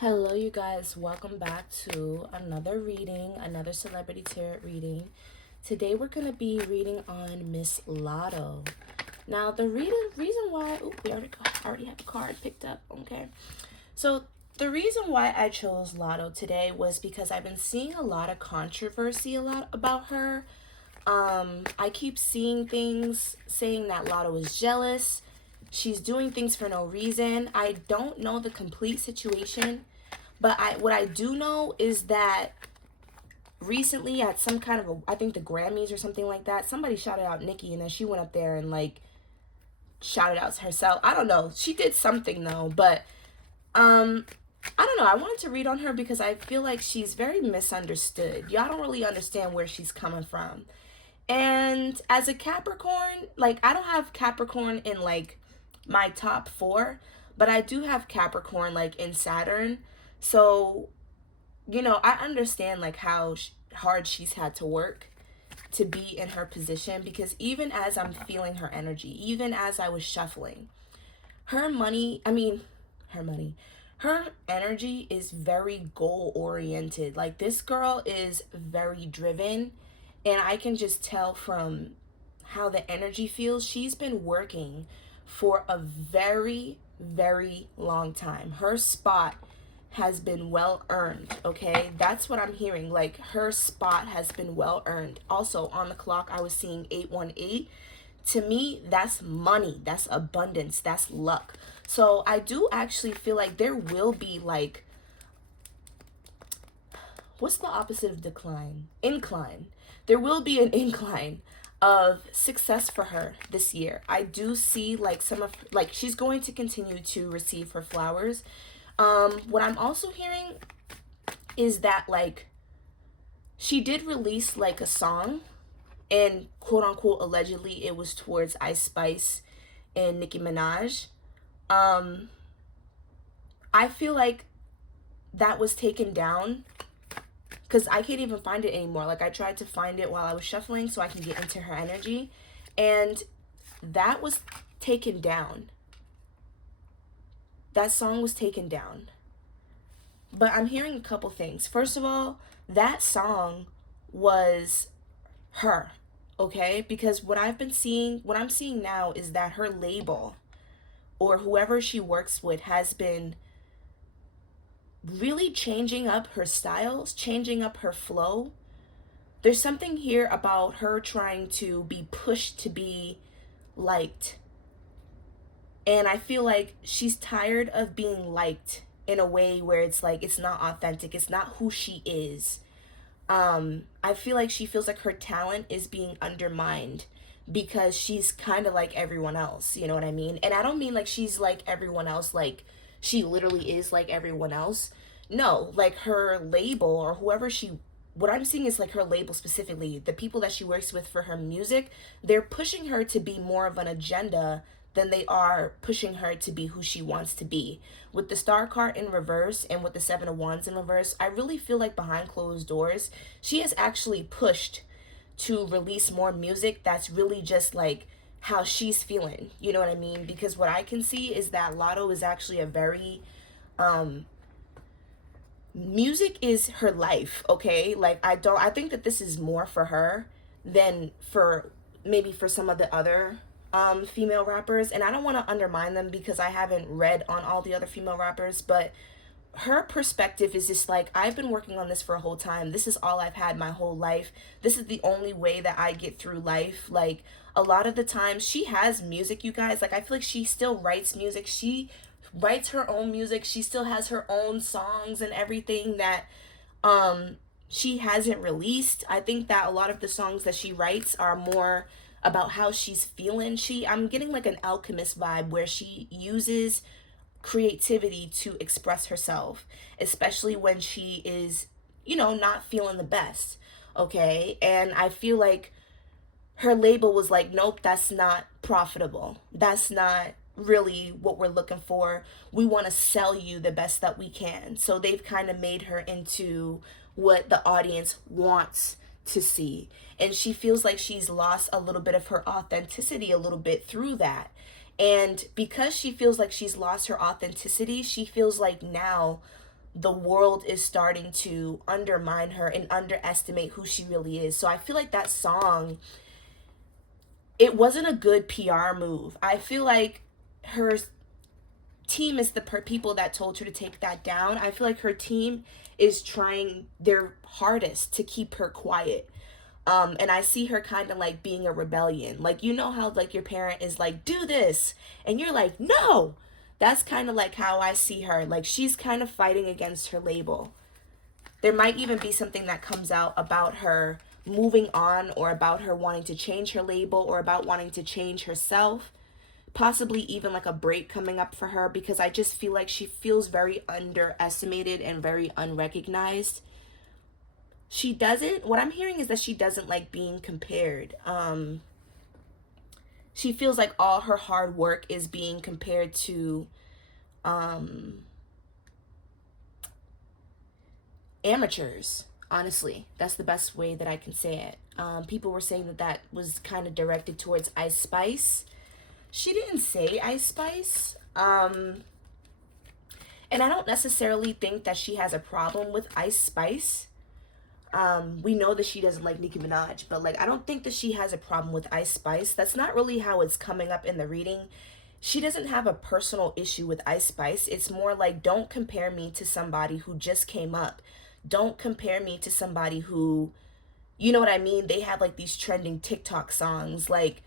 Hello, you guys. Welcome back to another reading, another celebrity tarot reading. Today we're going to be reading on Miss Lotto. Now, the reason why, we already have a card picked up, okay? So, the reason why I chose Lotto today was because I've been seeing a lot of controversy about her. I keep seeing things saying that Lotto is jealous. She's doing things for no reason. I don't know the complete situation, but what I do know is that recently at some kind of I think the Grammys or something like that, somebody shouted out Nicki and then she went up there and like shouted out herself. I don't know. She did something though, but um I don't know. I wanted to read on her because I feel like she's very misunderstood. Y'all don't really understand where she's coming from. And as a Capricorn, like I don't have Capricorn in like my top 4, but I do have Capricorn like in Saturn. So, I understand like how hard she's had to work to be in her position, because even as I'm feeling her energy, even as I was shuffling, her money, her energy is very goal oriented. Like this girl is very driven, and I can just tell from how the energy feels. She's been working for a very, very long time. Her spot has been well earned, okay? That's what I'm hearing. Like her spot has been well earned. Also, on the clock, I was seeing 818. To me, that's money, that's abundance, that's luck. So I do actually feel like there will be like, what's the opposite of decline? Incline. There will be an incline of success for her this year. I do see like she's going to continue to receive her flowers. What I'm also hearing is that like she did release like a song, and quote unquote allegedly it was towards Ice Spice and Nicki Minaj. I feel like that was taken down because I can't even find it anymore. Like I tried to find it while I was shuffling so I can get into her energy, and that was taken down. That song was taken down. But I'm hearing a couple things. First of all, that song was her, okay? Because what I'm seeing now is that her label or whoever she works with has been really changing up her styles, changing up her flow. There's something here about her trying to be pushed to be liked. And I feel like she's tired of being liked in a way where it's like it's not authentic, it's not who she is. I feel like she feels like her talent is being undermined because she's kind of like everyone else, you know what I mean? And I don't mean like she's like everyone else, like she literally is like everyone else. No, like her label or what I'm seeing is like her label specifically, the people that she works with for her music, they're pushing her to be more of an agenda than they are pushing her to be who she wants to be. With the star card in reverse and with the 7 of Wands in reverse, I really feel like behind closed doors, she has actually pushed to release more music that's really just like how she's feeling. You know what I mean? Because what I can see is that Lotto is actually a very music is her life, okay? Like I think that this is more for her than for maybe for some of the other female rappers. And I don't want to undermine them because I haven't read on all the other female rappers, but her perspective is just like, I've been working on this for a whole time. This is all I've had my whole life. This is the only way that I get through life. Like a lot of the times she has music, you guys. Like I feel like she still writes music. She writes her own music. She still has her own songs and everything that she hasn't released. I think that a lot of the songs that she writes are more about how she's feeling. I'm getting like an alchemist vibe where she uses creativity to express herself, especially when she is, not feeling the best. Okay? And I feel like her label was like, nope, that's not profitable. That's not really what we're looking for. We want to sell you the best that we can. So they've kind of made her into what the audience wants to see. And she feels like she's lost a little bit of her authenticity a little bit through that. And because she feels like she's lost her authenticity, she feels like now the world is starting to undermine her and underestimate who she really is. So I feel like that song, it wasn't a good PR move. I feel like her team is the people that told her to take that down. I feel like her team is trying their hardest to keep her quiet. And I see her kind of like being a rebellion. Like, you know how like your parent is like, do this, and you're like, no. That's kind of like how I see her. Like, she's kind of fighting against her label. There might even be something that comes out about her moving on, or about her wanting to change her label, or about wanting to change herself. Possibly even like a break coming up for her, because I just feel like she feels very underestimated and very unrecognized. She doesn't, what I'm hearing is that she doesn't like being compared. She feels like all her hard work is being compared to amateurs. Honestly, that's the best way that I can say it. People were saying that that was kind of directed towards Ice Spice. She didn't say Ice Spice. And I don't necessarily think that she has a problem with Ice Spice. We know that she doesn't like Nicki Minaj, but like, I don't think that she has a problem with Ice Spice. That's not really how it's coming up in the reading. She doesn't have a personal issue with Ice Spice. It's more like, don't compare me to somebody who just came up. Don't compare me to somebody who, you know what I mean? They have like these trending TikTok songs. Like,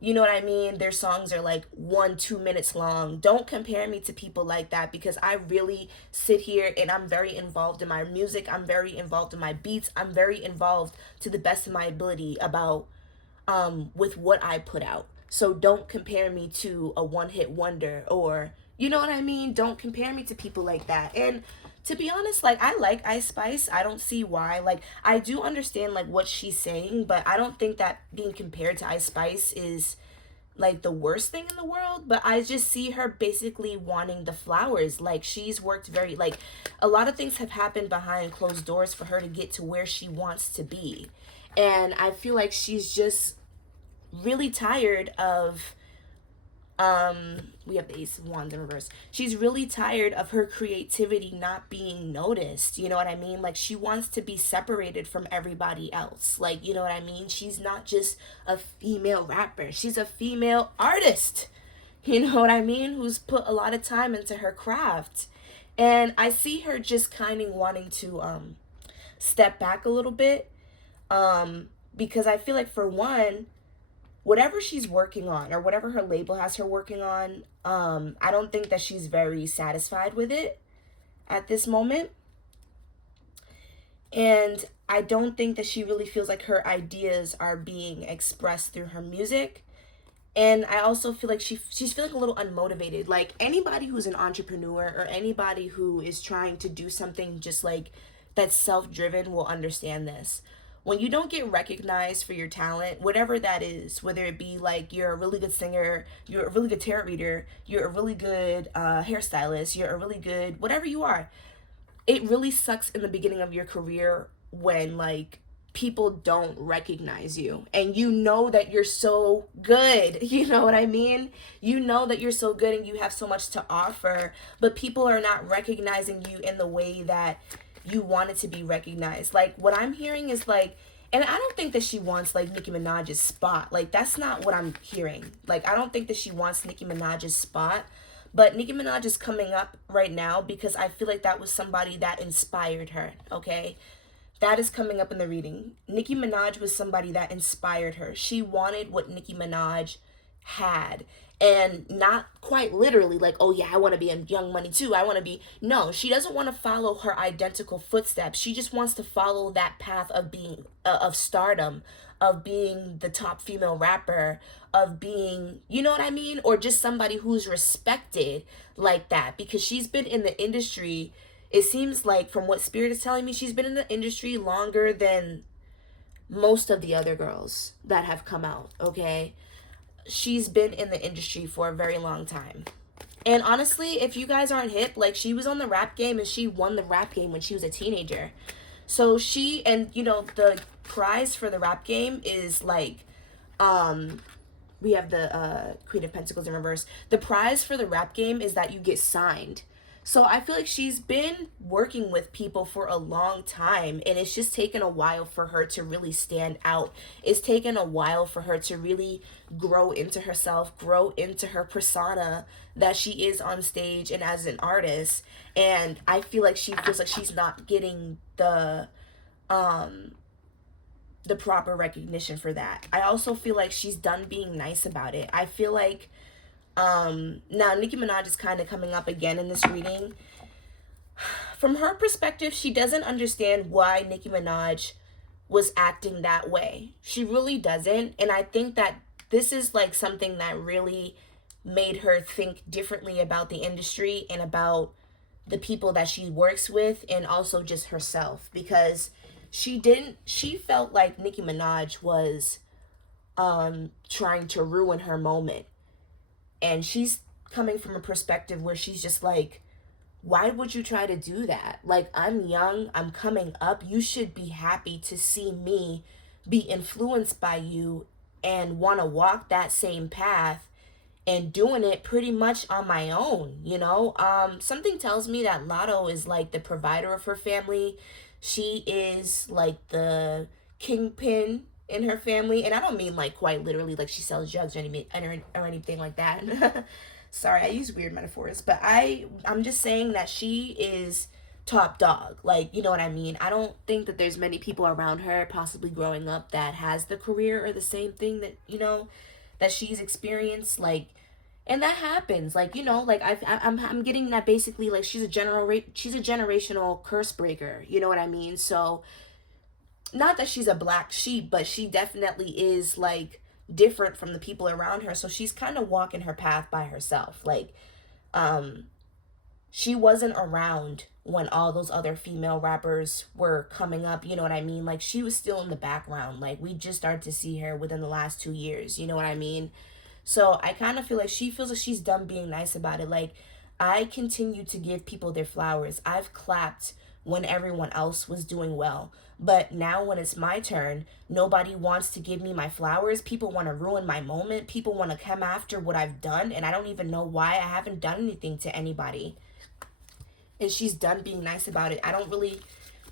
you know what I mean? Their songs are like 1-2 minutes long. Don't compare me to people like that, because I really sit here and I'm very involved in my music. I'm very involved in my beats. I'm very involved to the best of my ability about with what I put out. So don't compare me to a one-hit wonder, or, you know what I mean? Don't compare me to people like that. And to be honest, like, I like Ice Spice. I don't see why. Like, I do understand like what she's saying, but I don't think that being compared to Ice Spice is like the worst thing in the world. But I just see her basically wanting the flowers. Like, she's worked very, like, a lot of things have happened behind closed doors for her to get to where she wants to be. And I feel like she's just really tired of we have the Ace of Wands in reverse. She's really tired of her creativity not being noticed. You know what I mean? Like, she wants to be separated from everybody else. Like, you know what I mean? She's not just a female rapper. She's a female artist. You know what I mean? Who's put a lot of time into her craft. And I see her just kind of wanting to step back a little bit. Because I feel like, for one, whatever she's working on, or whatever her label has her working on, I don't think that she's very satisfied with it at this moment. And I don't think that she really feels like her ideas are being expressed through her music. And I also feel like she's feeling a little unmotivated. Like, anybody who's an entrepreneur, or anybody who is trying to do something just like that's self-driven, will understand this. When you don't get recognized for your talent, whatever that is, whether it be like you're a really good singer, you're a really good tarot reader, you're a really good hairstylist, you're a really good whatever you are, it really sucks in the beginning of your career when like people don't recognize you, and you know that you're so good. You know what I mean? You know that you're so good and you have so much to offer, but people are not recognizing you in the way that you want it to be recognized. Like, what I'm hearing is like, and I don't think that she wants like Nicki Minaj's spot. Like, that's not what I'm hearing. Like, I don't think that she wants Nicki Minaj's spot. But Nicki Minaj is coming up right now because I feel like that was somebody that inspired her, okay? That is coming up in the reading. Nicki Minaj was somebody that inspired her. She wanted what Nicki Minaj had. And not quite literally like, oh yeah, I want to be in Young Money too. I want to be, no, she doesn't want to follow her identical footsteps. She just wants to follow that path of being, of stardom, of being the top female rapper, of being, you know what I mean? Or just somebody who's respected like that, because she's been in the industry. It seems like, from what Spirit is telling me, she's been in the industry longer than most of the other girls that have come out, okay? She's been in the industry for a very long time. And honestly, if you guys aren't hip, like, she was on the rap game and she won the rap game when she was a teenager. So she, and you know, the prize for the rap game is like, we have the Queen of Pentacles in reverse. The prize for the rap game is that you get signed. So I feel like she's been working with people for a long time, and it's just taken a while for her to really stand out. It's taken a while for her to really grow into herself, grow into her persona that she is on stage and as an artist. And I feel like she feels like she's not getting um the proper recognition for that. I also feel like she's done being nice about it. I feel like now Nicki Minaj is kind of coming up again in this reading. From her perspective, she doesn't understand why Nicki Minaj was acting that way. She really doesn't. And I think that this is like something that really made her think differently about the industry and about the people that she works with, and also just herself, because she felt like Nicki Minaj was trying to ruin her moment. And she's coming from a perspective where she's just like, why would you try to do that? Like, I'm young, I'm coming up. You should be happy to see me be influenced by you and want to walk that same path and doing it pretty much on my own, you know? Something tells me that Lotto is like the provider of her family. She is like the kingpin in her family. And I don't mean like quite literally like she sells drugs or anything like that. Sorry, I use weird metaphors, but I'm just saying that she is top dog. Like, you know what I mean? I don't think that there's many people around her possibly growing up that has the career or the same thing that, you know, that she's experienced. Like, and that happens. Like, you know, like I'm getting that basically like she's a generational curse breaker. You know what I mean? So not that she's a black sheep, but she definitely is like different from the people around her. So she's kind of walking her path by herself. Like, um, she wasn't around when all those other female rappers were coming up. You know what I mean? Like, she was still in the background. Like, we just started to see her within the last 2 years. You know what I mean? So I kind of feel like she feels like she's done being nice about it. Like, I continue to give people their flowers. I've clapped when everyone else was doing well. But now when it's my turn, nobody wants to give me my flowers. People want to ruin my moment. People want to come after what I've done. And I don't even know why. I haven't done anything to anybody. And she's done being nice about it. I don't really,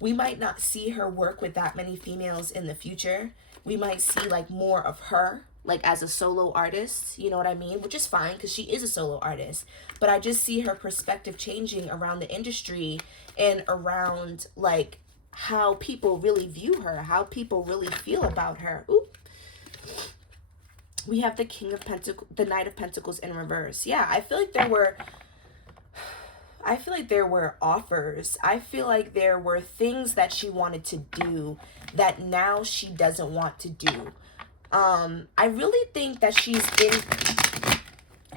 we might not see her work with that many females in the future. We might see like more of her, like as a solo artist, you know what I mean? Which is fine because she is a solo artist. But I just see her perspective changing around the industry and around like how people really view her, how people really feel about her. Ooh. We have the King of Pentacles, the Knight of Pentacles in reverse. Yeah, I feel like there were offers. I feel like there were things that she wanted to do that now she doesn't want to do. I really think that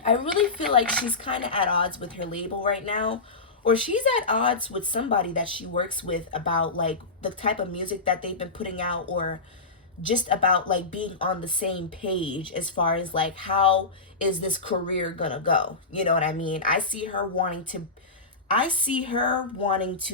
I really feel like she's kind of at odds with her label right now, or she's at odds with somebody that she works with about like the type of music that they've been putting out, or just about like being on the same page as far as like how is this career gonna go, you know what I mean? I see her wanting to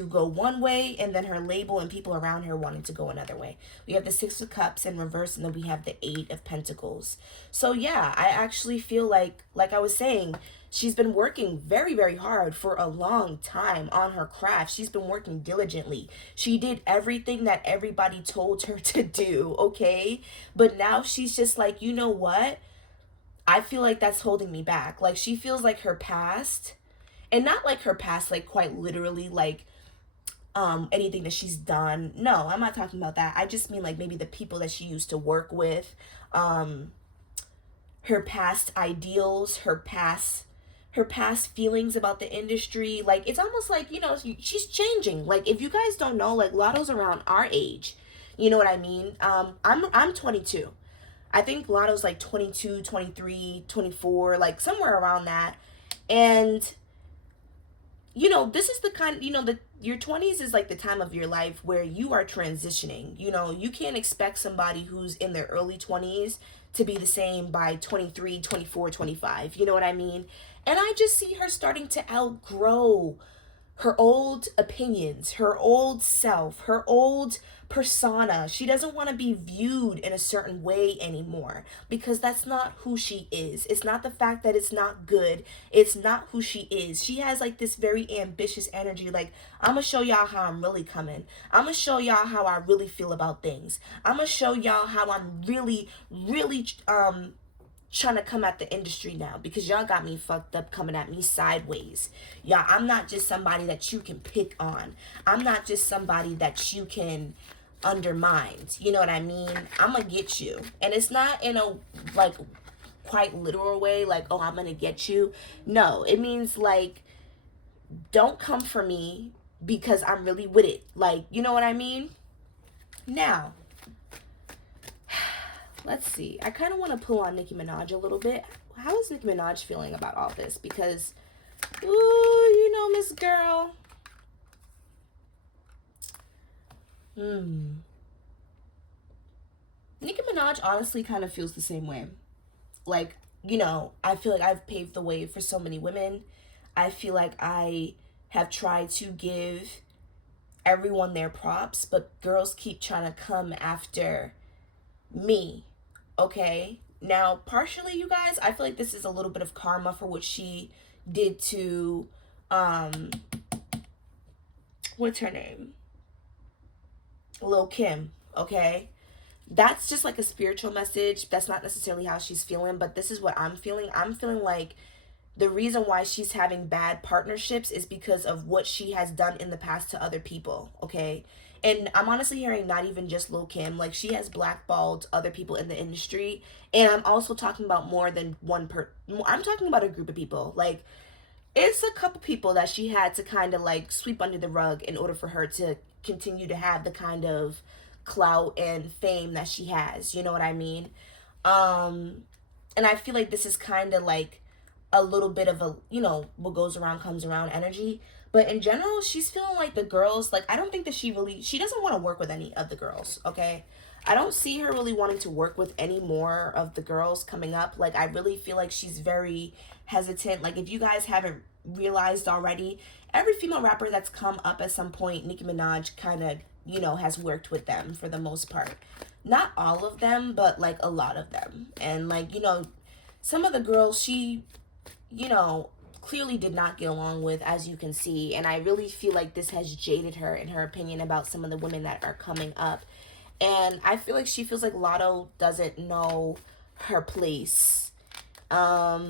go one way, and then her label and people around her wanting to go another way. We have the Six of Cups in reverse, and then we have the Eight of Pentacles. So yeah, I actually feel like I was saying, she's been working very, very hard for a long time on her craft. She's been working diligently. She did everything that everybody told her to do, okay? But now she's just like, you know what? I feel like that's holding me back. Like, she feels like her past, and not like her past like quite literally like anything that she's done. No, I'm not talking about that. I just mean like maybe the people that she used to work with, her past ideals, her past feelings about the industry. Like, it's almost like, you know, she's changing. Like, if you guys don't know, like, Lotto's around our age, you know what I mean? I'm 22. I think Lotto's like 22, 23, 24, like somewhere around that. And you know, this is the kind, you know, your 20s is like the time of your life where you are transitioning. You know, you can't expect somebody who's in their early 20s to be the same by 23, 24, 25. You know what I mean? And I just see her starting to outgrow her old opinions, her old self, her old persona. She doesn't want to be viewed in a certain way anymore because that's not who she is. It's not the fact that it's not good. It's not who she is. She has like this very ambitious energy. Like, I'm going to show y'all how I'm really coming. I'm going to show y'all how I really feel about things. I'm going to show y'all how I'm really, really, trying to come at the industry now because y'all got me fucked up coming at me sideways. Y'all, I'm not just somebody that you can pick on. I'm not just somebody that you can undermine. You know what I mean? I'm gonna get you. And it's not in a like quite literal way, like, oh, I'm gonna get you. No, it means like, don't come for me because I'm really with it. Like, you know what I mean? Now, let's see. I kind of want to pull on Nicki Minaj a little bit. How is Nicki Minaj feeling about all this? Because, ooh, you know, Miss Girl. Nicki Minaj honestly kind of feels the same way. Like, you know, I feel like I've paved the way for so many women. I feel like I have tried to give everyone their props, but girls keep trying to come after me. Okay, now partially, you guys, I feel like this is a little bit of karma for what she did to what's her name, Lil Kim. Okay, that's just like a spiritual message. That's not necessarily how she's feeling, but this is what I'm feeling. I'm feeling like the reason why she's having bad partnerships is because of what she has done in the past to other people. Okay, and I'm honestly hearing not even just Lil Kim, like she has blackballed other people in the industry. And I'm also talking about more than I'm talking about a group of people. Like, it's a couple people that she had to kind of like sweep under the rug in order for her to continue to have the kind of clout and fame that she has. You know what I mean? And I feel like this is kind of like a little bit of a, you know, what goes around comes around energy. But in general, she's feeling like the girls, like, I don't think that she doesn't want to work with any of the girls, okay? I don't see her really wanting to work with any more of the girls coming up. Like, I really feel like she's very hesitant. Like, if you guys haven't realized already, every female rapper that's come up at some point, Nicki Minaj kind of, you know, has worked with them for the most part. Not all of them, but like a lot of them. And like, you know, some of the girls she, you know, clearly did not get along with, as you can see. And I really feel like this has jaded her in her opinion about some of the women that are coming up. And I feel like she feels like Lotto doesn't know her place. I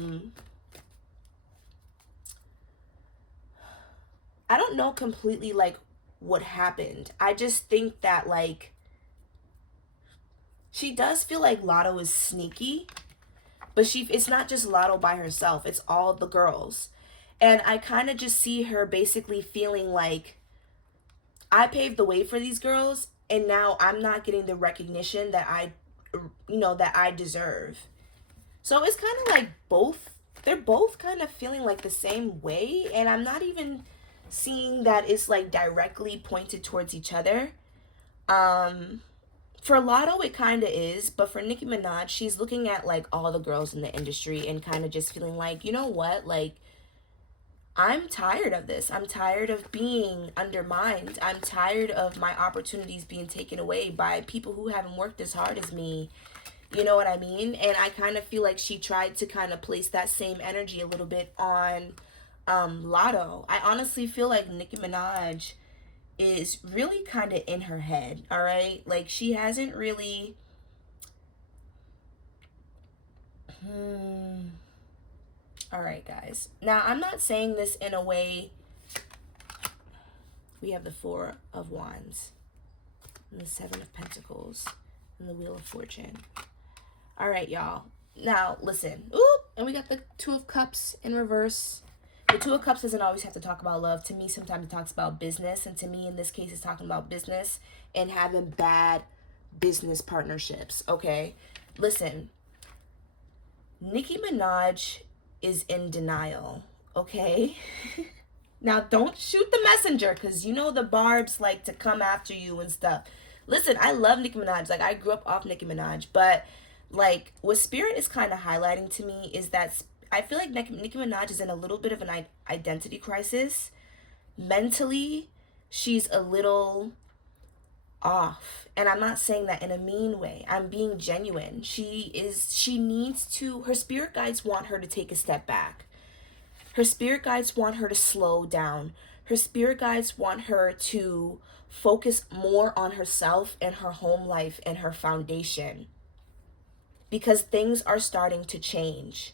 don't know completely like what happened. I just think that like she does feel like Lotto is sneaky, but it's not just Lotto by herself, it's all the girls. And I kind of just see her basically feeling like, I paved the way for these girls and now I'm not getting the recognition that I deserve. So it's kind of like they're both kind of feeling like the same way, and I'm not even seeing that it's like directly pointed towards each other. For Lotto, it kind of is, but for Nicki Minaj, she's looking at like all the girls in the industry and kind of just feeling like, you know what, like, I'm tired of this. I'm tired of being undermined. I'm tired of my opportunities being taken away by people who haven't worked as hard as me. You know what I mean? And I kind of feel like she tried to kind of place that same energy a little bit on Lotto. I honestly feel like Nicki Minaj is really kind of in her head, all right? Like, she hasn't really all right, guys. Now, I'm not saying this in a way. We have the Four of Wands and the Seven of Pentacles and the Wheel of Fortune. All right, y'all. Now, listen. Ooh, and we got the Two of Cups in reverse. The Two of Cups doesn't always have to talk about love. To me, sometimes it talks about business. And to me, in this case, it's talking about business and having bad business partnerships, okay? Listen, Nicki Minaj is in denial, okay? Now, don't shoot the messenger, because you know the barbs like to come after you and stuff. Listen, I love Nicki Minaj. Like, I grew up off Nicki Minaj. But, like, what Spirit is kind of highlighting to me is that I feel like Nicki Minaj is in a little bit of an identity crisis. mentally, she's a little off. And I'm not saying that in a mean way. I'm being genuine. She needs to, her spirit guides want her to take a step back. Her spirit guides want her to slow down. Her spirit guides want her to focus more on herself and her home life and her foundation, because things are starting to change.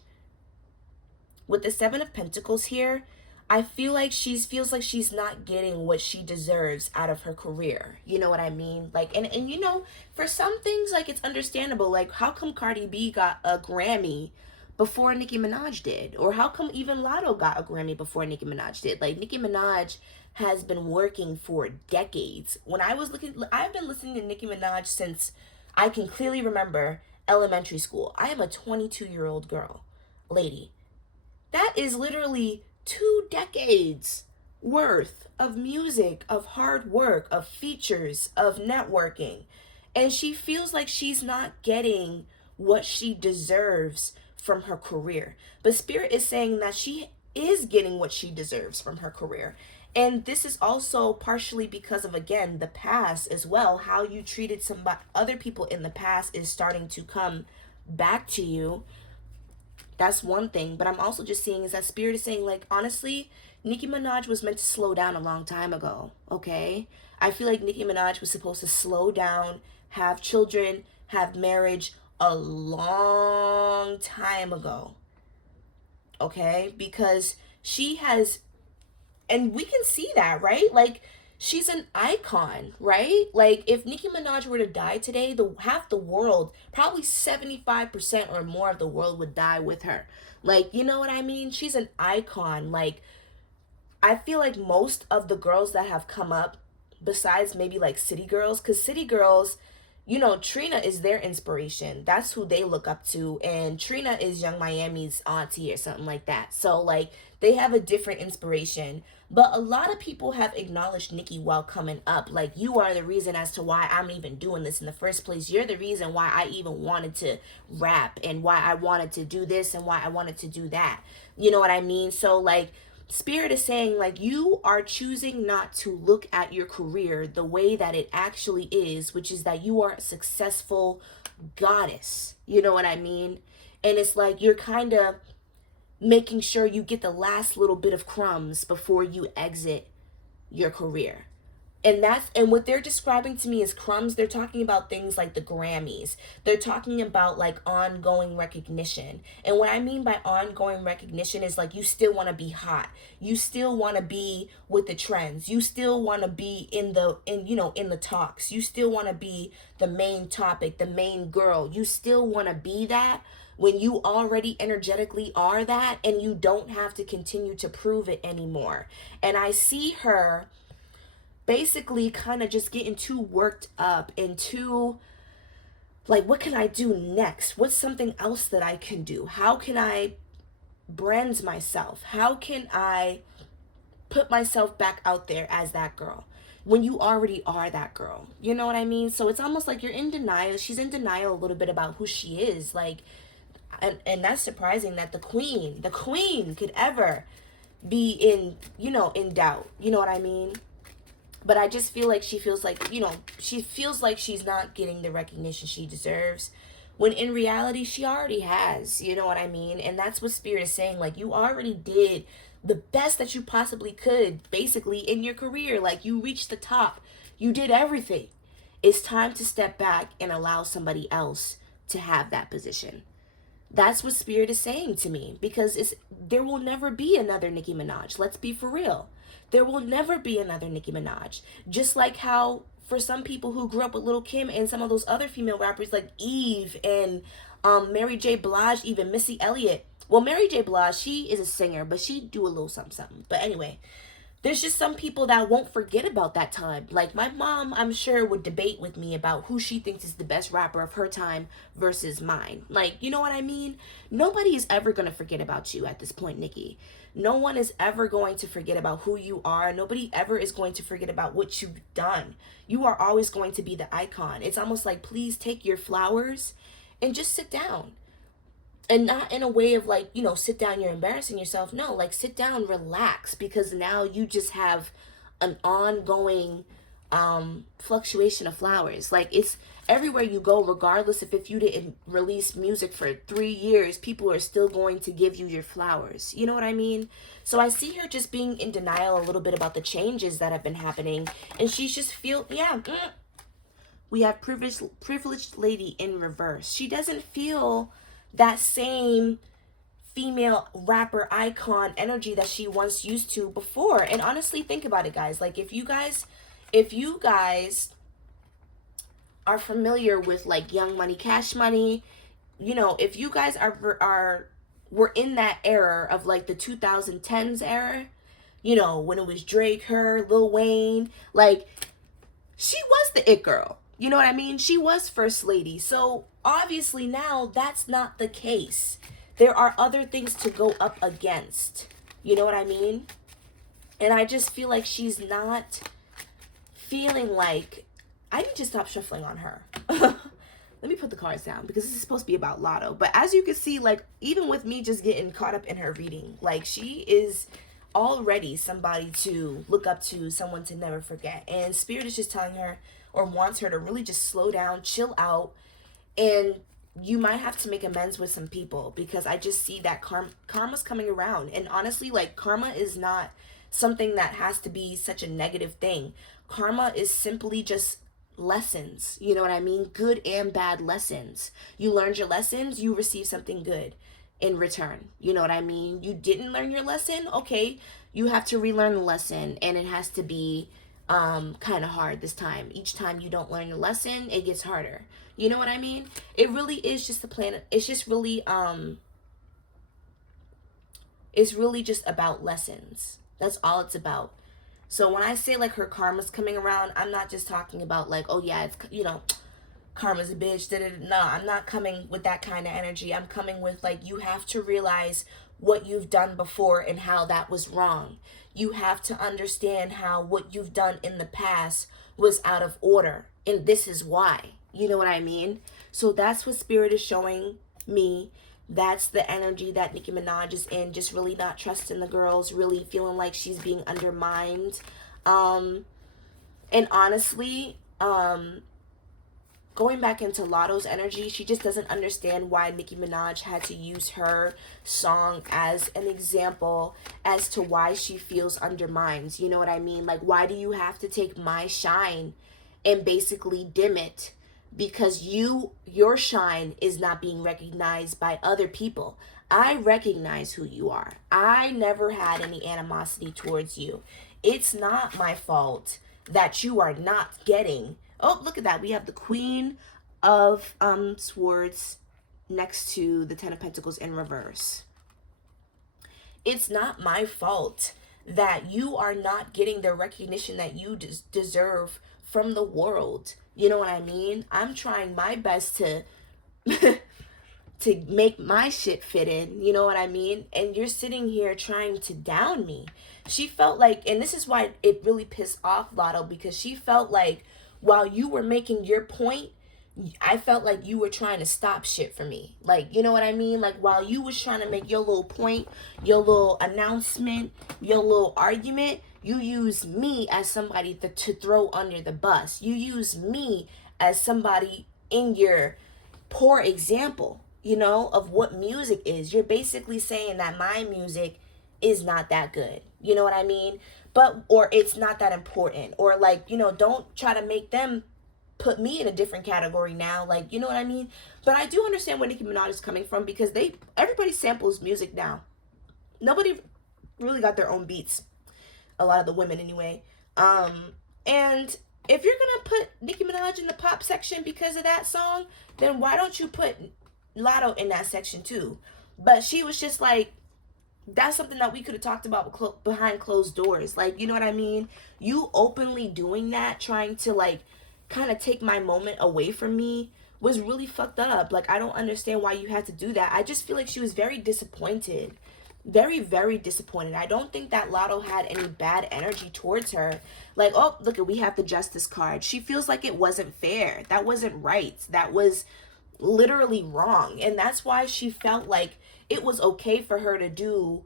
With the Seven of Pentacles here, I feel like feels like she's not getting what she deserves out of her career. You know what I mean? Like, and you know, for some things, like, it's understandable. Like, how come Cardi B got a Grammy before Nicki Minaj did? Or how come even Lotto got a Grammy before Nicki Minaj did? Like, Nicki Minaj has been working for decades. I've been listening to Nicki Minaj since I can clearly remember elementary school. I am a 22-year-old girl, lady. That is literally 2 decades worth of music, of hard work, of features, of networking. And she feels like she's not getting what she deserves from her career. But Spirit is saying that she is getting what she deserves from her career. And this is also partially because of, again, the past as well. How you treated other people in the past is starting to come back to you. That's one thing. But I'm also just seeing is that Spirit is saying, like, honestly, Nicki Minaj was meant to slow down a long time ago, okay? I feel like Nicki Minaj was supposed to slow down, have children, have marriage a long time ago, okay? Because she has, and we can see that, right? Like, she's an icon, right? Like, if Nicki Minaj were to die today, half the world, probably 75% or more of the world would die with her. Like, you know what I mean? She's an icon. Like, I feel like most of the girls that have come up, besides maybe like City Girls, because City Girls, you know, Trina is their inspiration. That's who they look up to. And Trina is Young Miami's auntie or something like that. So, like, they have a different inspiration. But a lot of people have acknowledged Nicki while coming up. Like, you are the reason as to why I'm even doing this in the first place. You're the reason why I even wanted to rap and why I wanted to do this and why I wanted to do that. You know what I mean? So, like, Spirit is saying, like, you are choosing not to look at your career the way that it actually is, which is that you are a successful goddess. You know what I mean? And it's like you're kind of making sure you get the last little bit of crumbs before you exit your career. And what they're describing to me as crumbs. They're talking about things like the Grammys. They're talking about like ongoing recognition. And what I mean by ongoing recognition is like you still want to be hot. You still want to be with the trends. You still want to be in the talks. You still want to be the main topic, the main girl. You still want to be that when you already energetically are that, and you don't have to continue to prove it anymore. And I see her basically kind of just getting too worked up and too like, what can I do next? What's something else that I can do? How can I brand myself? How can I put myself back out there as that girl when you already are that girl? You know what I mean? So it's almost like you're in denial. She's in denial a little bit about who she is. Like, and that's surprising that the queen could ever be in doubt. You know what I mean? But I just feel like she feels like she's not getting the recognition she deserves, when in reality she already has. You know what I mean? And that's what Spirit is saying. Like, you already did the best that you possibly could, basically, in your career. Like, you reached the top. You did everything. It's time to step back and allow somebody else to have that position. That's what Spirit is saying to me, because there will never be another Nicki Minaj. Let's be for real. There will never be another Nicki Minaj. Just like how for some people who grew up with Lil' Kim and some of those other female rappers like Eve and Mary J. Blige, even Missy Elliott. Well, Mary J. Blige, she is a singer, but she do a little something. But anyway, there's just some people that won't forget about that time. Like my mom, I'm sure, would debate with me about who she thinks is the best rapper of her time versus mine. Like, you know what I mean? Nobody is ever going to forget about you at this point, Nicki. No one is ever going to forget about who you are. Nobody ever is going to forget about what you've done. You are always going to be the icon. It's almost like, please take your flowers and just sit down. And not in a way of like, you know, sit down, you're embarrassing yourself. No, like sit down, relax, because now you just have an ongoing fluctuation of flowers. Like it's everywhere you go, regardless if you didn't release music for 3 years, people are still going to give you your flowers. You know what I mean? So I see her just being in denial a little bit about the changes that have been happening, and she's just we have privileged lady in reverse. She doesn't feel that same female rapper icon energy that she once used to before. And honestly, think about it, guys. Like if you guys are familiar with like Young Money, Cash Money, you know, if you guys were in that era of like the 2010s era, you know, when it was Drake, her, Lil Wayne, like she was the it girl. You know what I mean? She was first lady. So obviously now that's not the case. There are other things to go up against. You know what I mean? And I just feel like she's not feeling like I need to stop shuffling on her. Let me put the cards down because this is supposed to be about Lotto. But as you can see, like even with me just getting caught up in her reading, like she is already somebody to look up to, someone to never forget. And Spirit is just telling her or wants her to really just slow down, chill out, and you might have to make amends with some people, because I just see that karma's coming around. And honestly, like karma is not something that has to be such a negative thing. Karma is simply just lessons. You know what I mean? Good and bad lessons. You learned your lessons, you receive something good in return. You know what I mean? You didn't learn your lesson, okay, you have to relearn the lesson, and it has to be kind of hard this time. Each time you don't learn the lesson, it gets harder. You know what I mean? It really is just the plan. It's just really it's really just about lessons. That's all it's about. So when I say like her karma's coming around, I'm not just talking about like, oh yeah, it's, you know, karma's a bitch. No, I'm not coming with that kind of energy. I'm coming with like, you have to realize what you've done before and how that was wrong. You have to understand how what you've done in the past was out of order, and this is why. You know what I mean? So that's what Spirit is showing me. That's the energy that Nicki Minaj is in, just really not trusting the girls, really feeling like she's being undermined. And honestly, going back into Lotto's energy, she just doesn't understand why Nicki Minaj had to use her song as an example as to why she feels undermined. You know what I mean? Like, why do you have to take my shine and basically dim it? Because your shine is not being recognized by other people. I recognize who you are. I never had any animosity towards you. It's not my fault that you are not getting. Oh, look at that. We have the Queen of Swords next to the Ten of Pentacles in reverse. It's not my fault that you are not getting the recognition that you deserve from the world. You know what I mean? I'm trying my best to to make my shit fit in. You know what I mean? And you're sitting here trying to down me. She felt like, and this is why it really pissed off Lotto, because she felt like while you were making your point, I felt like you were trying to stop shit for me. Like, you know what I mean? Like, while you was trying to make your little point, your little announcement, your little argument, you use me as somebody to throw under the bus. You use me as somebody in your poor example, you know, of what music is. You're basically saying that my music is not that good. You know what I mean? But, or it's not that important. Or like, you know, don't try to make them put me in a different category now. Like, you know what I mean? But I do understand where Nicki Minaj is coming from, because everybody samples music now. Nobody really got their own beats. A lot of the women anyway. And if you're gonna put Nicki Minaj in the pop section because of that song, then why don't you put Lotto in that section too? But she was just like, that's something that we could have talked about behind closed doors. Like, you know what I mean? You openly doing that, trying to like kind of take my moment away from me, was really fucked up. Like, I don't understand why you had to do that. I just feel like she was very disappointed. Very, very disappointed. I don't think that Lotto had any bad energy towards her. Like, oh, look, we have the Justice card. She feels like it wasn't fair. That wasn't right. That was literally wrong. And that's why she felt like it was okay for her to do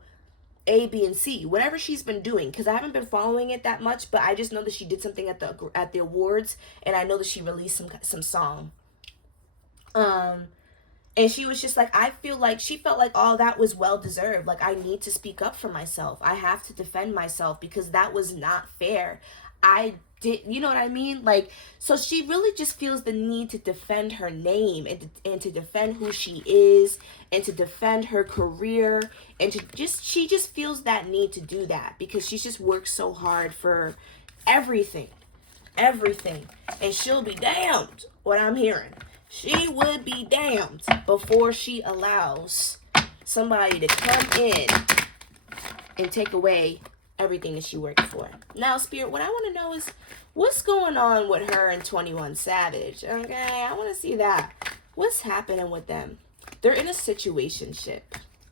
A, B, and C, whatever she's been doing. Because I haven't been following it that much, but I just know that she did something at the awards, and I know that she released some song. And she was just like, I feel like she felt like all that was well deserved. Like, I need to speak up for myself. I have to defend myself because that was not fair. I did, you know what I mean? Like, so she really just feels the need to defend her name and to defend who she is and to defend her career and to she just feels that need to do that because she's just worked so hard for everything. And she'll be damned what I'm hearing. She would be damned before she allows somebody to come in and take away everything that she worked for. Now, Spirit, what I want to know is what's going on with her and 21 Savage. Okay, I want to see that. What's happening with them? They're in a situationship.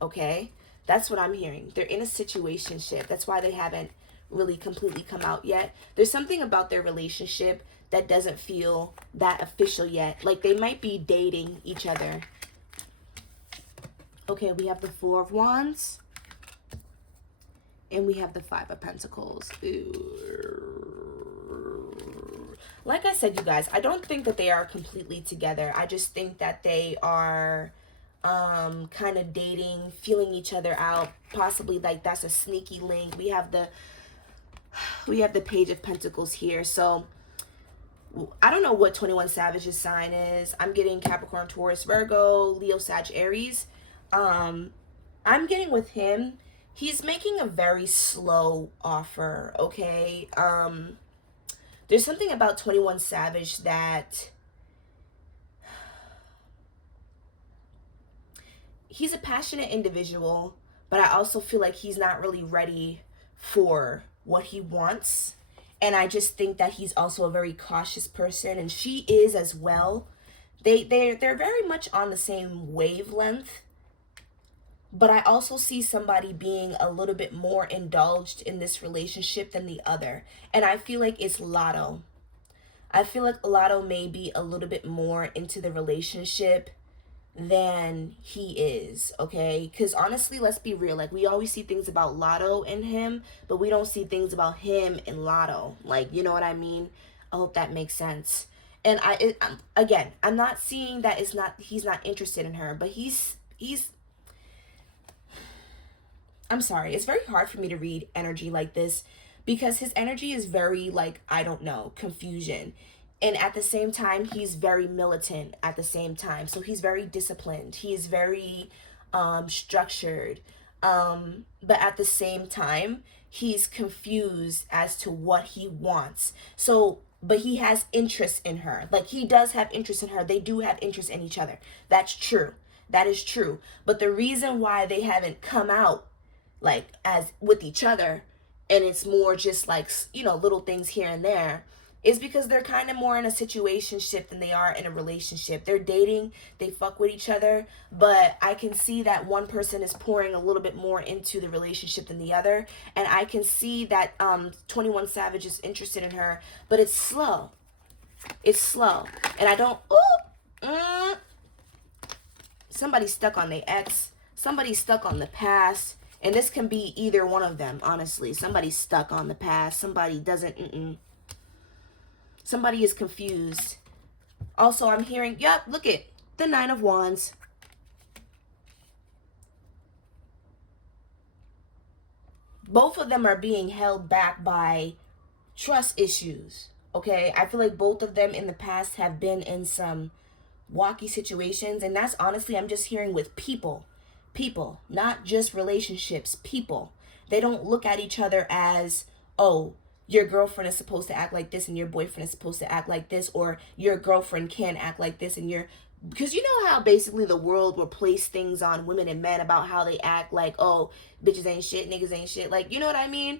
Okay, that's what I'm hearing. They're in a situationship. That's why they haven't really completely come out yet. There's something about their relationship that doesn't feel that official yet. Like they might be dating each other. Okay, we have the Four of Wands. And we have the Five of Pentacles. Like I said, you guys, I don't think that they are completely together. I just think that they are kind of dating, feeling each other out. Possibly like that's a sneaky link. We have the Page of Pentacles here. So I don't know what 21 Savage's sign is. I'm getting Capricorn, Taurus, Virgo, Leo, Sag, Aries. I'm getting with him. He's making a very slow offer, okay? There's something about 21 Savage that he's a passionate individual, but I also feel like he's not really ready for what he wants. And I just think that he's also a very cautious person, and she is as well. They're very much on the same wavelength. But I also see somebody being a little bit more indulged in this relationship than the other. And I feel like it's Lotto. I feel like Lotto may be a little bit more into the relationship than he is, okay? Because honestly, let's be real. Like, we always see things about Lotto and him, but we don't see things about him and Lotto. Like, you know what I mean? I hope that makes sense. And again, I'm not seeing that he's not interested in her, but he's I'm sorry. It's very hard for me to read energy like this because his energy is very like, I don't know, confusion. And at the same time, he's very militant at the same time. So he's very disciplined. He is very structured. But at the same time, he's confused as to what he wants. So, but he has interest in her. Like he does have interest in her. They do have interest in each other. That's true. That is true. But the reason why they haven't come out like as with each other, and it's more just like, you know, little things here and there, is because they're kind of more in a situationship than they are in a relationship. They're dating, they fuck with each other, but I can see that one person is pouring a little bit more into the relationship than the other, and I can see that 21 Savage is interested in her, but it's slow. It's slow. And I don't, somebody's stuck on their ex, somebody's stuck on the past. And this can be either one of them, honestly. Somebody's stuck on the past. Somebody doesn't, Somebody is confused. Also, I'm hearing, yep, look it. The Nine of Wands. Both of them are being held back by trust issues, okay? I feel like both of them in the past have been in some wacky situations. And that's honestly, I'm just hearing with people, not just relationships, people. They don't look at each other as, oh, your girlfriend is supposed to act like this and your boyfriend is supposed to act like this, or your girlfriend can act like this and because you know how basically the world will place things on women and men about how they act, like, oh, bitches ain't shit, niggas ain't shit, like, you know what I mean?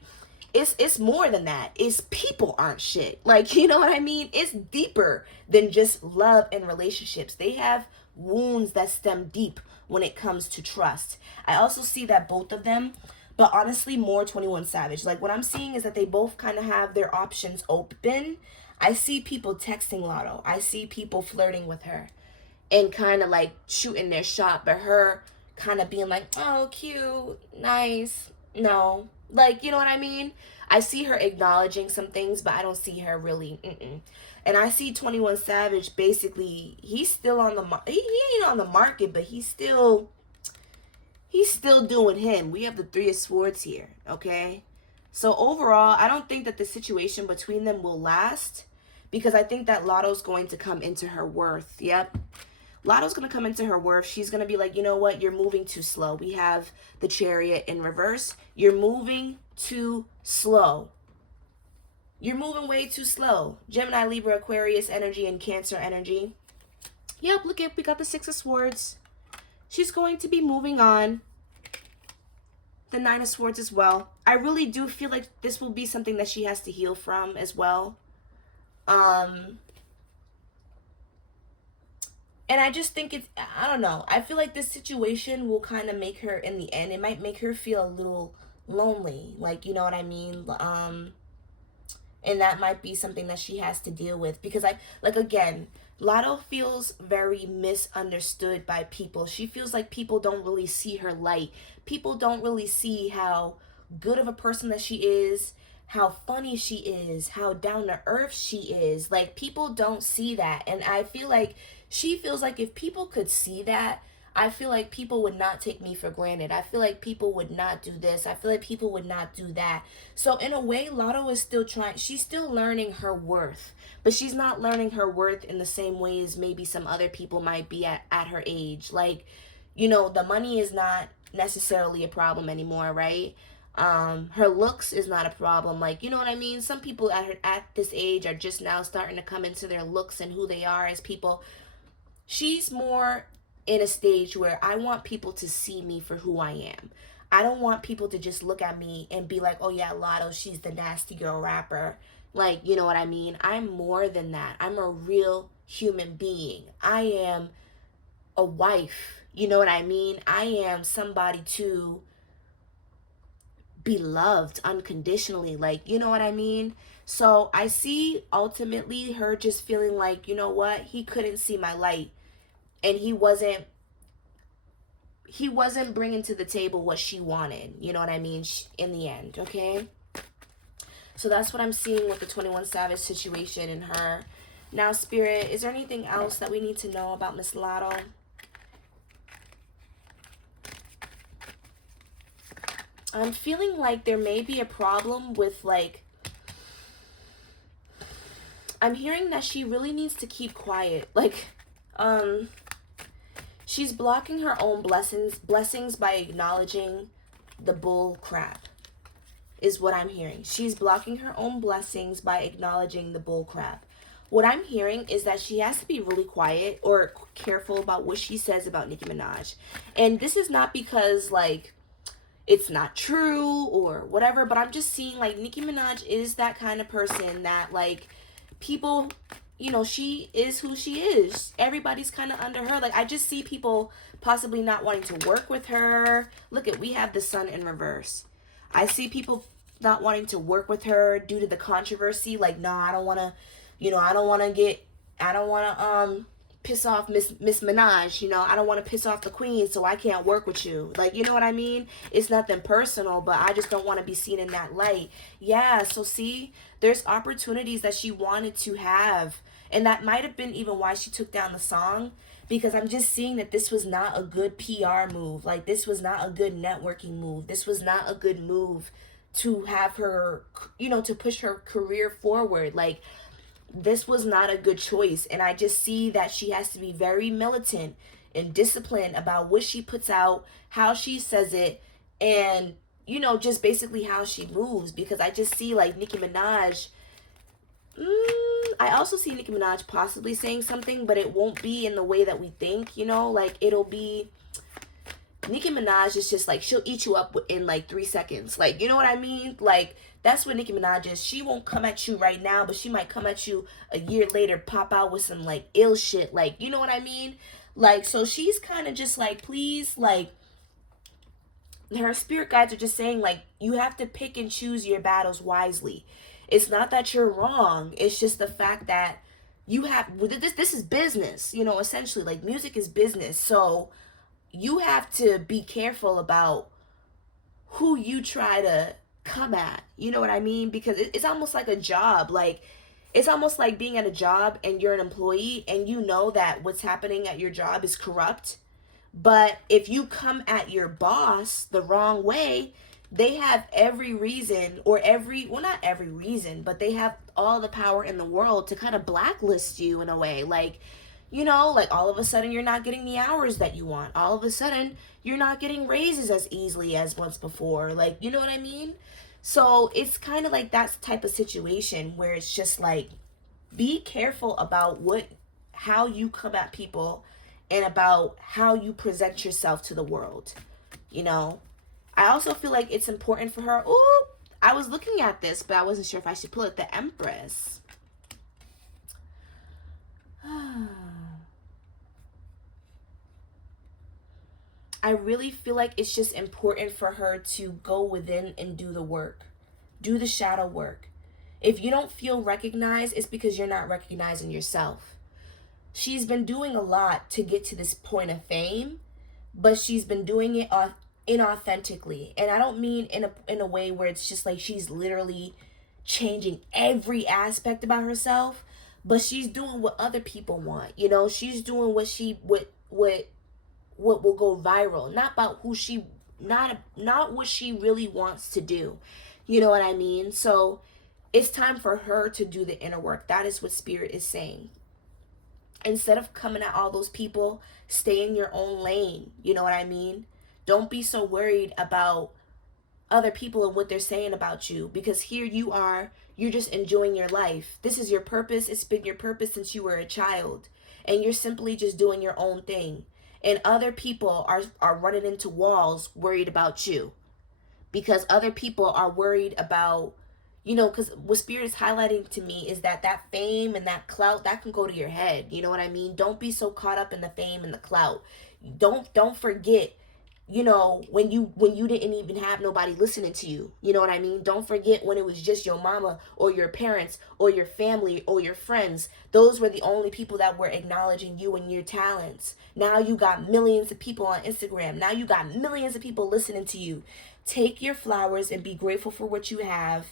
It's more than that. It's people aren't shit, like, you know what I mean? It's deeper than just love and relationships. They have wounds that stem deep when it comes to trust. I also see that both of them, but honestly more 21 Savage. Like what I'm seeing is that they both kind of have their options open. I see people texting Lotto. I see people flirting with her. and kind of like shooting their shot, but her kind of being like, oh, cute, nice. No, like, you know what I mean? I see her acknowledging some things, but I don't see her really. And I see 21 Savage, basically, he's still on the he ain't on the market, but he's still doing him. We have the Three of Swords here, okay? So overall, I don't think that the situation between them will last, because I think that Lotto's going to come into her worth. Yep. Lotto's going to come into her worth. She's going to be like, you know what? You're moving too slow. We have the Chariot in reverse. You're moving too slow. You're moving way too slow. Gemini, Libra, Aquarius energy, and Cancer energy. Yep, look at, we got the Six of Swords. She's going to be moving on. The Nine of Swords as well. I really do feel like this will be something that she has to heal from as well. And I just think it's, I don't know. I feel like this situation will kind of make her, in the end, it might make her feel a little lonely. Like, you know what I mean? And that might be something that she has to deal with. Because again, Lotto feels very misunderstood by people. She feels like people don't really see her light. People don't really see how good of a person that she is, how funny she is, how down to earth she is. Like, people don't see that. And I feel like she feels like if people could see that, I feel like people would not take me for granted. I feel like people would not do this. I feel like people would not do that. So in a way, Lotto is still trying. She's still learning her worth. But she's not learning her worth in the same way as maybe some other people might be at her age. Like, you know, the money is not necessarily a problem anymore, right? Her looks is not a problem. Like, you know what I mean? Some people at this age are just now starting to come into their looks and who they are as people. She's more in a stage where I want people to see me for who I am. I don't want people to just look at me and be like, oh yeah, Lotto, she's the nasty girl rapper. Like, you know what I mean? I'm more than that. I'm a real human being. I am a wife. You know what I mean? I am somebody to be loved unconditionally. Like, you know what I mean? So I see ultimately her just feeling like, you know what? He couldn't see my light. And he wasn't bringing to the table what she wanted. You know what I mean? In the end, okay? So that's what I'm seeing with the 21 Savage situation in her. Now, Spirit, is there anything else that we need to know about Miss Lotto? I'm feeling like there may be a problem with, like, I'm hearing that she really needs to keep quiet. Like, she's blocking her own blessings by acknowledging the bull crap, is what I'm hearing. She's blocking her own blessings by acknowledging the bull crap. What I'm hearing is that she has to be really quiet or careful about what she says about Nicki Minaj. And this is not because, like, it's not true or whatever, but I'm just seeing, like, Nicki Minaj is that kind of person that, like, people, you know, she is who she is. Everybody's kind of under her. Like, I just see people possibly not wanting to work with her. Look at, we have the Sun in reverse. I see people not wanting to work with her due to the controversy. Like, no, I don't want to, you know, I don't want to piss off Miss Minaj, you know, I don't want to piss off the queen, so I can't work with you. Like, you know what I mean? It's nothing personal, but I just don't want to be seen in that light. Yeah, so see, there's opportunities that she wanted to have, and that might have been even why she took down the song, because I'm just seeing that this was not a good PR move. Like, this was not a good networking move. This was not a good move to have her, you know, to push her career forward. Like, this was not a good choice. And I just see that she has to be very militant and disciplined about what she puts out, how she says it, and, you know, just basically how she moves. Because I just see, like, Nicki Minaj, I also see Nicki Minaj possibly saying something, but it won't be in the way that we think, you know, like, it'll be, Nicki Minaj is just like, she'll eat you up in like 3 seconds. Like, you know what I mean? Like, that's what Nicki Minaj is. She won't come at you right now, but she might come at you a year later, pop out with some like ill shit. Like, you know what I mean? Like, so she's kind of just like, please, like, her spirit guides are just saying, like, you have to pick and choose your battles wisely. It's not that you're wrong. It's just the fact that you have, this is business, you know, essentially, like, music is business. So you have to be careful about who you try to come at. You know what I mean? Because it's almost like a job. Like, it's almost like being at a job and you're an employee and you know that what's happening at your job is corrupt. But if you come at your boss the wrong way, they have every reason, or every, well, not every reason, but they have all the power in the world to kind of blacklist you in a way. Like, you know, like, all of a sudden you're not getting the hours that you want. All of a sudden you're not getting raises as easily as once before. Like, you know what I mean? So it's kind of like that type of situation where it's just like, be careful about how you come at people and about how you present yourself to the world. You know, I also feel like it's important for her. Ooh, I was looking at this, but I wasn't sure if I should pull it. The Empress. I really feel like it's just important for her to go within and do the work. Do the shadow work. If you don't feel recognized, it's because you're not recognizing yourself. She's been doing a lot to get to this point of fame, but she's been doing it inauthentically. And I don't mean in a way where it's just like she's literally changing every aspect about herself, but she's doing what other people want. You know, she's doing what will go viral, not about who she, not what she really wants to do. You know what I mean? So it's time for her to do the inner work. That is what Spirit is saying. Instead of coming at all those people, stay in your own lane. You know what I mean? Don't be so worried about other people and what they're saying about you, because here you are, you're just enjoying your life. This is your purpose. It's been your purpose since you were a child, and you're simply just doing your own thing. And other people are running into walls worried about you, because other people are worried about, you know, because what Spirit is highlighting to me is that fame and that clout, that can go to your head. You know what I mean? Don't be so caught up in the fame and the clout. Don't forget, you know, when you didn't even have nobody listening to you. You know what I mean? Don't forget when it was just your mama or your parents or your family or your friends. Those were the only people that were acknowledging you and your talents. Now you got millions of people on Instagram. Now you got millions of people listening to you. Take your flowers and be grateful for what you have.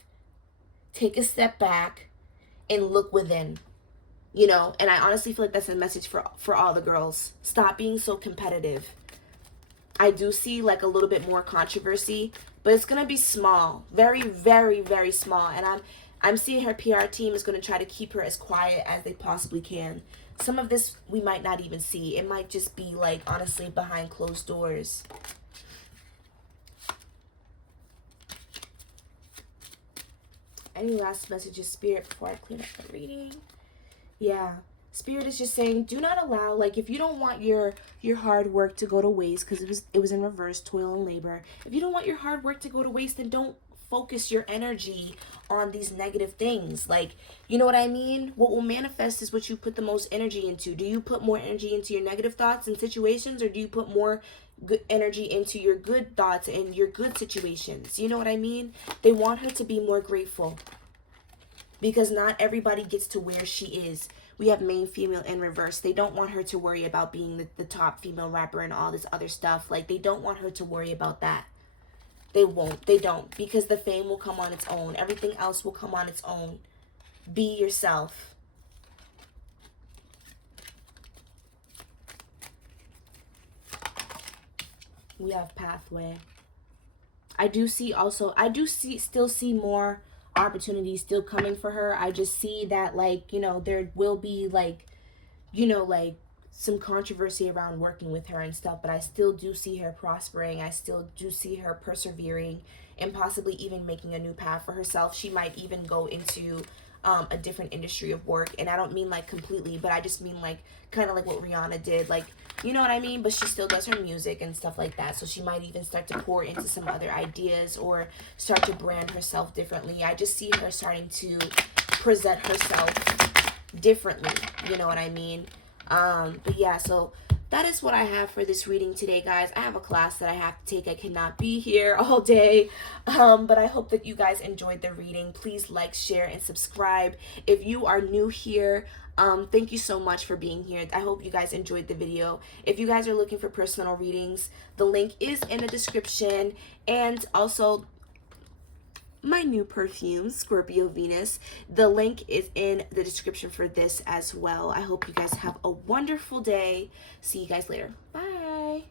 Take a step back and look within. You know, and I honestly feel like that's a message for all the girls. Stop being so competitive. I do see like a little bit more controversy, but it's gonna be small, very, very, very small. And I'm seeing her PR team is gonna try to keep her as quiet as they possibly can. Some of this we might not even see. It might just be like, honestly, behind closed doors. Any last messages, Spirit, before I clean up the reading? Yeah. Spirit is just saying, do not allow, like, if you don't want your hard work to go to waste, because it was in reverse, toil and labor. If you don't want your hard work to go to waste, then don't focus your energy on these negative things. Like, you know what I mean? What will manifest is what you put the most energy into. Do you put more energy into your negative thoughts and situations, or do you put more good energy into your good thoughts and your good situations? You know what I mean? They want her to be more grateful, because not everybody gets to where she is. We have main, female, and reverse. They don't want her to worry about being the top female rapper and all this other stuff. Like, they don't want her to worry about that. They won't. They don't. Because the fame will come on its own. Everything else will come on its own. Be yourself. We have pathway. I do still see more opportunities still coming for her. I just see that, like, you know, there will be, like, you know, like, some controversy around working with her and stuff, but I still do see her prospering. I still do see her persevering and possibly even making a new path for herself. She might even go into a different industry of work, and I don't mean like completely, but I just mean like kind of like what Rihanna did, like, you know what I mean? But she still does her music and stuff like that, so she might even start to pour into some other ideas or start to brand herself differently. I just see her starting to present herself differently, you know what I mean? But yeah, so that is what I have for this reading today, guys. I have a class that I have to take. I cannot be here all day, but I hope that you guys enjoyed the reading. Please like, share, and subscribe. If you are new here, thank you so much for being here. I hope you guys enjoyed the video. If you guys are looking for personal readings, the link is in the description, and also my new perfume, Scorpio Venus. The link is in the description for this as well. I hope you guys have a wonderful day. See you guys later. Bye.